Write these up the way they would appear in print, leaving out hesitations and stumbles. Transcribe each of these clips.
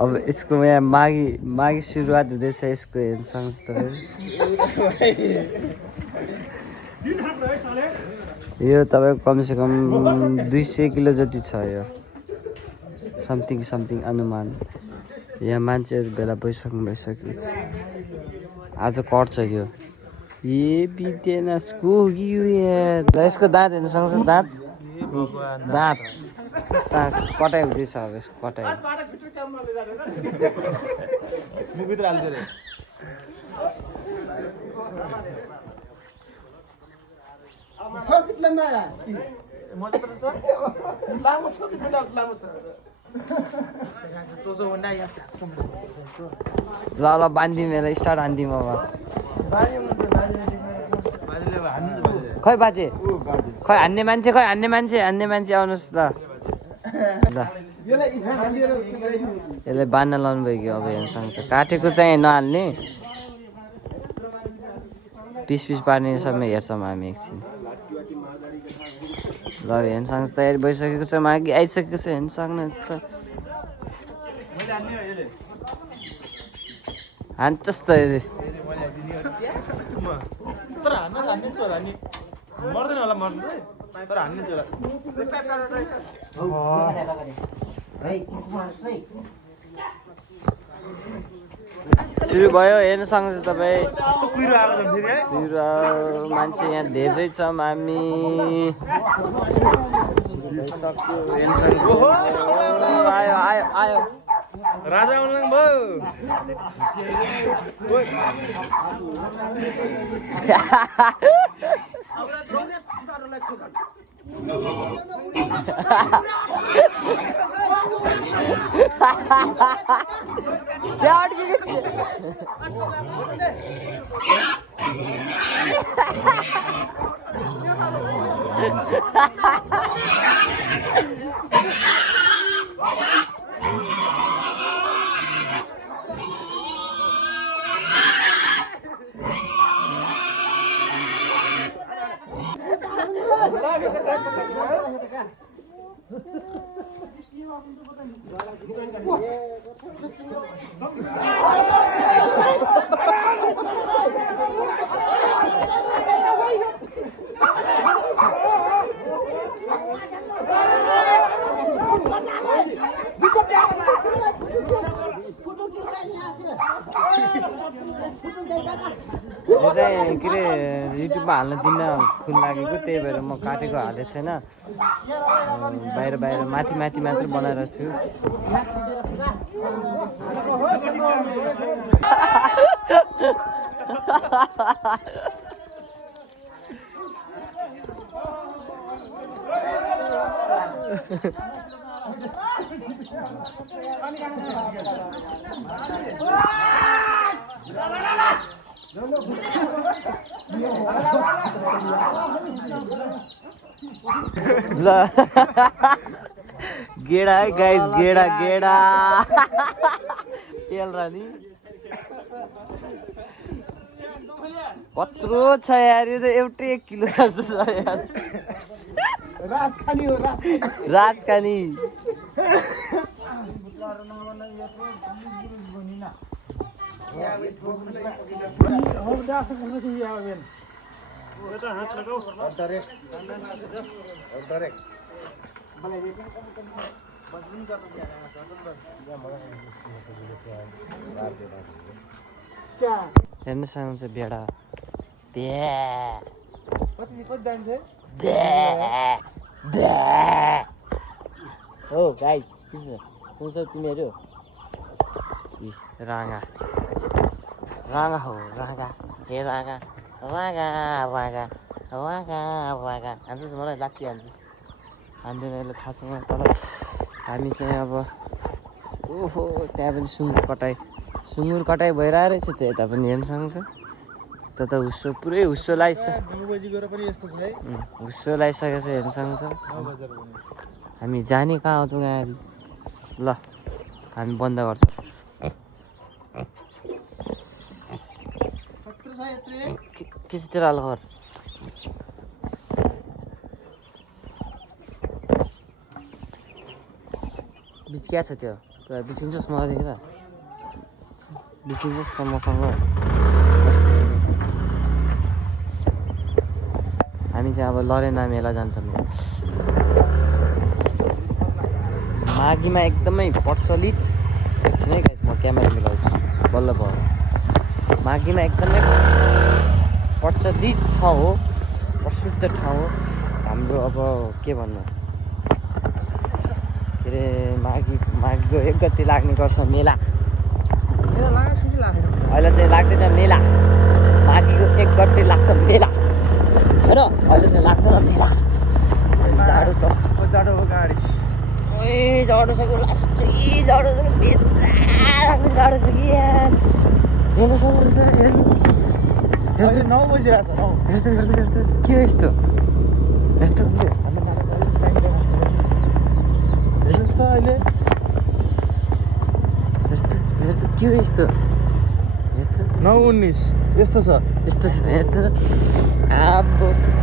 अब यसको यहाँ माघी माघी सुरुवात हुँदैछ यसको हेर्नुसँग यो तपाईँको कमसेकम 200 किलो जति छ यो समथिङ अनुमान यहाँ मान्छेहरू भेला भइसक्नु भइसकेको छ आज कट्छ यो बितेन यसको दाँत हेर्नुसँग दाँत कटाइ हुँदैछ अब यसको कटाइ ल बाँधिदिउँ यसलाई स्टार्ट हान्दिउँ अब खै बाजे खै हान्ने मान्छे आउनुहोस् ल यसलाई बाँध्न लाउनु भयो कि अब हेर्नुसँग काटेको चाहिँ नहाल्ने पिस पार्ने समय हेर्छौँ हामी एकछिन ल हेर्नुसँग तयारी भइसकेको छ माघी आइसकेको छ हेर्नु सक्नुहुन्छ हान्छस् त सुरु भयो हेर्नुसँग तपाईँ मान्छे यहाँ धेरै छ हामी आयो आयो आयो राजा उन्लङ भयो के अरे युट्युबमा हाल्न दिन खुन लागेको त्यही भएर म काटेको हालेको छैन बाहिर माथि मात्र बनाएर छु ल गेडा है गाइस गेडा तेल रानी कत्रो छ यार यो त एउटै 1 किलो जस्तो छ यार राजखानी हेर्नु सक्नुहुन्छ भेडा हो गाइस सुन्छ तिमीहरू राँगा हो राँगा हे राँगा हान्छस् मलाई लात्ती हान्छस् हान्दैन यसले थाहा छ मलाई तर हामी चाहिँ अब ओहो त्यहाँ पनि सुँगुर कटाइ भइरहेको रहेछ त्यो यता पनि हेर्नु सक्छ त पुरै हुस्सो लागिसकेको छ हेर्नु सक्छ हामी जाने कहाँ हो त गाडी ल हामी बन्द गर्छौँ के छ तेरो हालखबर बिच क्या छ त्यो बिसिन्छस् मलाई देखेर बिसिन्छस् त मसँग हामी चाहिँ अब लरेना मेला जान्छौँ माघीमा एकदमै प्रचलित एकछिन है म क्यामेरा मिलाउँछु बल्ल भयो माघीमा एकदमै प्रचलित ठाउँ हो प्रसिद्ध ठाउँ हो हाम्रो अब के भन्नु के अरे माघको 1 गते लाग्ने गर्छ मेला अहिले चाहिँ लाग्दैन मेला माघीको 1 गते लाग्छ मेला होइन अहिले चाहिँ लाग्दैन मेला जाडो त जाडो गाडी ए जाडो छ लास्टै जाडो छ बेचारा जाडो छ कि यार हेर्नु हेर्नु 9 बजिरहेको छ के हो यस्तो यस्तो अहिले के हो यस्तो 9:19 यस्तो छ अब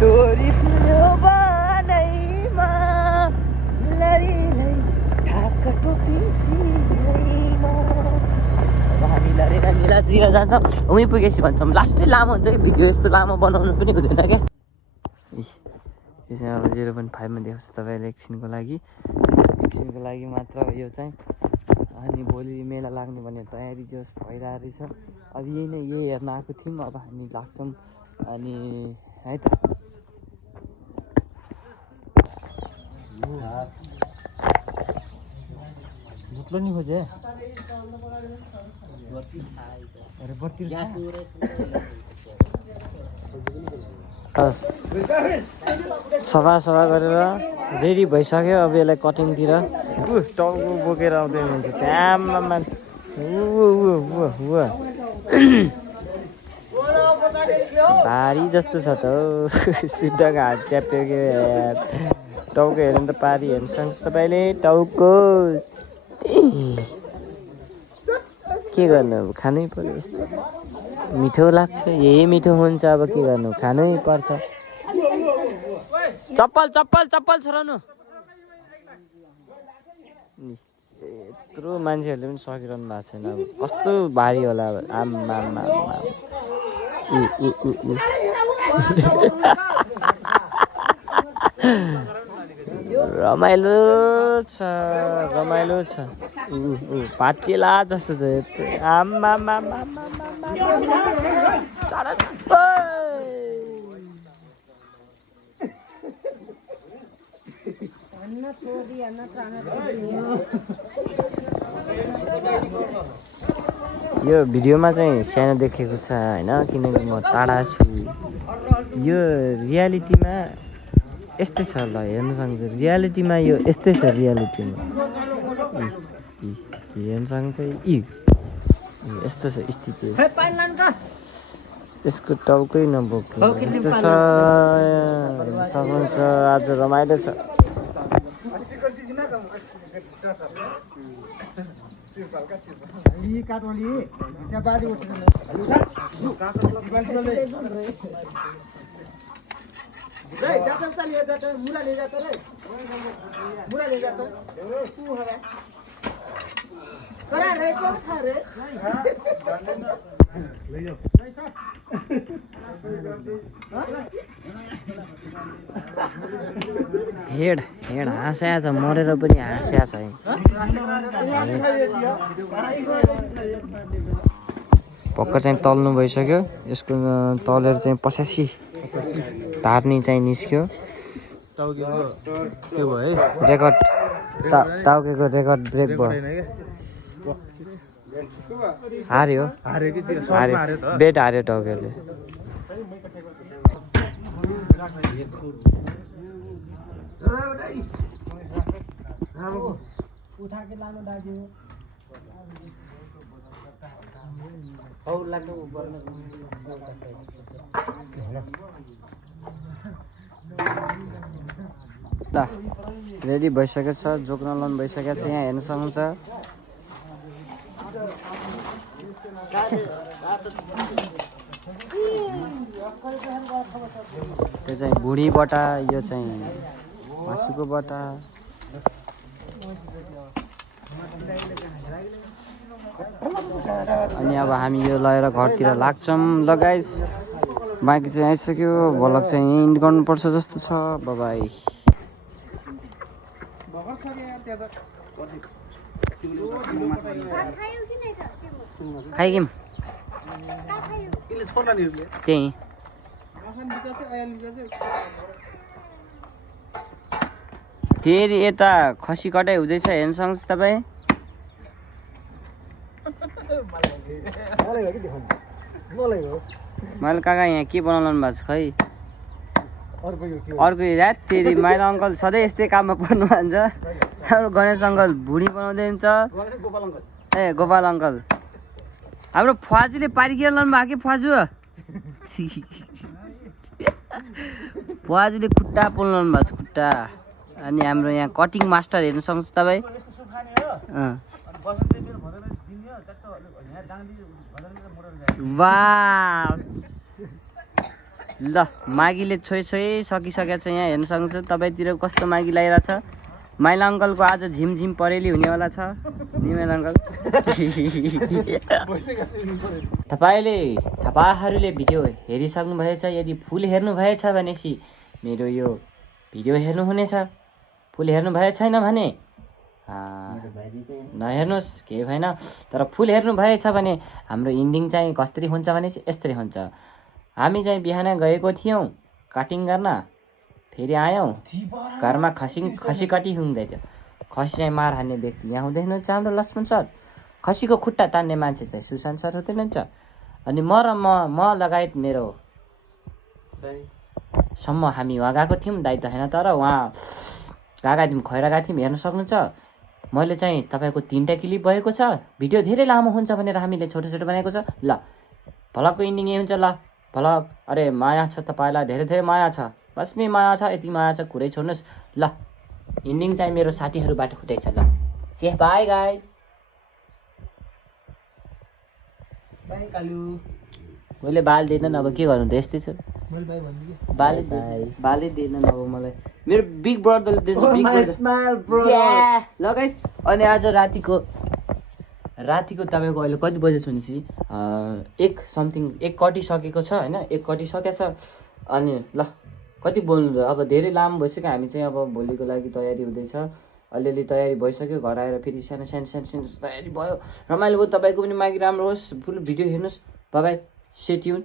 तोरी फुल्यो बनैमा लरीलाई ढाक टोपी सिलैमा अब हामी लरेर मेलातिर जान्छौँ उही पुगेपछि भन्छौँ लास्टै लामो हुन्छ कि भिडियो यस्तो लामो बनाउनु पनि हुँदैन क्या यो चाहिँ अब 0.5मा देखाउँछु तपाईँले एकछिनको लागि मात्र यो चाहिँ अनि भोलि मेला लाग्ने भन्ने तयारी जस भइरहेको रहेछ अब यही हेर्न आएको थियौँ अब हामी लाग्छौँ अनि है त भुट्लो नि खोजे सफा गरेर रेडी भइसक्यो अब यसलाई कटिङतिर टाउको बोकेर आउँदै मान्छे आम्मामा भारी जस्तो छ त हौ सिद्धाको हात च्याप्यो के यार टाउको हेर्नु त पारी हेर्नु सक्छ तपाईँले टाउको के गर्नु अब खानै पर्यो यस्तो मिठो लाग्छ यही मिठो हुन्छ अब के गर्नु खानै पर्छ चप्पल छोराउनु यत्रो मान्छेहरूले पनि सकिरहनु भएको छैन अब कस्तो भारी होला अब आम्मा रमाइलो छ पाचेला जस्तो छ आम्मा यो भिडियोमा चाहिँ सानो देखेको छ होइन किनकि म टाढा छु यो रियालिटीमा यस्तै छ ल हेर्न सक्छ रियालिटीमा यो यस्तै छ रियालिटीमा हेर्न सक्छ यस्तो छ स्थिति यसको टाउकै नबोक्यो यस्तो छ सक्नुहुन्छ आज रमाइलो छ हेड हाँस्या छ मरेर पनि हाँस्या छ पक्क चाहिँ तल्नु भइसक्यो यसको तलेर चाहिँ 85 धार्नी चाहिँ निस्क्यो रेकर्ड टाउकेको रेकर्ड ब्रेक भयो हार्यो बेट हार्यो टाउकेले रेडी भइसकेको छ जोक्न लाउनु भइसकेको छ यहाँ हेर्न सक्नुहुन्छ त्यो चाहिँ भुँडी बटा यो चाहिँ हाँसुको बटा अनि अब हामी यो लगेर घरतिर लाग्छौँ ल गाइस। बाइक चाहिँ आइसक्यो, भ्लग चाहिँ यहीँ इन्ड गर्नुपर्छ जस्तो छ। बाई खाइगयौँ त्यही फेरि यता खसी कटाइ हुँदैछ हेर्न सक्नुहुन्छ तपाईँ। मैले काका यहाँ के बनाउनु भएको छ खै अर्को रात फेरि माइला अङ्कल सधैँ यस्तै काममा पर्नुहुन्छ। हाम्रो गणेश अङ्कल भुँडी बनाउँदै हुन्छ। ए गोपाल अङ्कल हाम्रो फुवाजूले पारिकिएर लानु भएको कि फुवाजू फुवाजूले खुट्टा पोल्नु भएको छ खुट्टा। अनि हाम्रो यहाँ कटिङ मास्टर हेर्न सक्नुहुन्छ तपाईँ। वाह ल माघीले छोइ सकिसकेको छ। यहाँ हेर्न सक्नुहुन्छ तपाईँतिर कस्तो माघी लागिरहेछ। माइला अङ्कलको आज झिमझिम परेली हुनेवाला छ नि माइला अङ्कल। तपाईँहरूले भिडियो हेरिसक्नु भएछ। यदि फुल हेर्नु भएछ भनेपछि मेरो यो भिडियो हेर्नुहुनेछ। फुल हेर्नु भए छैन भने नहेर्नुहोस्, केही भएन। तर फुल हेर्नु भएछ भने हाम्रो इन्डिङ चाहिँ कसरी हुन्छ भने यस्तै हुन्छ। हामी चाहिँ बिहान गएको थियौँ कटिङ गर्न, फेरि आयौँ घरमा खसी कटी हुँदै थियो। खसी चाहिँ मार हान्ने व्यक्ति यहाँ हुँदै हुनुहुन्छ हाम्रो लक्ष्मण सर। खसीको खुट्टा तान्ने मान्छे चाहिँ सुशान्त सर हुँदै हुनुहुन्छ। अनि म लगायत मेरो सम्म हामी उहाँ गएको थियौँ। दाइ त होइन तर उहाँ गएका थियौँ, खैरा गएको थियौँ। हेर्न सक्नुहुन्छ मैले चाहिँ तपाईँको 3टा क्लिप भएको छ। भिडियो धेरै लामो हुन्छ भनेर हामीले छोटो छोटो बनाएको छ। ल भ्लगको इन्डिङ यही हुन्छ। ल भ्लग अरे माया छ तपाईँलाई, धेरै धेरै माया छ, बसमै माया छ, यति माया छ कुरै छोड्नुहोस्। ल इन्डिङ चाहिँ मेरो साथीहरूबाट हुँदैछ। ल से बाई गाइस। मैले बाल दिएन अब के गर्नु त यस्तै छ। बालै दिएन अब मलाई मेरो बिग ब्रदरले दिन्छ। ल गाइस अनि आज रातिको तपाईँको अहिले कति बजेछ भनेपछि 1 कटिसकेको छ होइन। 1 कटिसकेको छ। अनि ल कति बोल्नु अब धेरै लामो भइसक्यो। हामी चाहिँ अब भोलिको लागि तयारी हुँदैछ। अलिअलि तयारी भइसक्यो। घर आएर फेरि सानो तयारी भयो। रमाइलो भयो। तपाईँको पनि माघी राम्रो होस्। फुल भिडियो हेर्नुहोस्। By stay tune.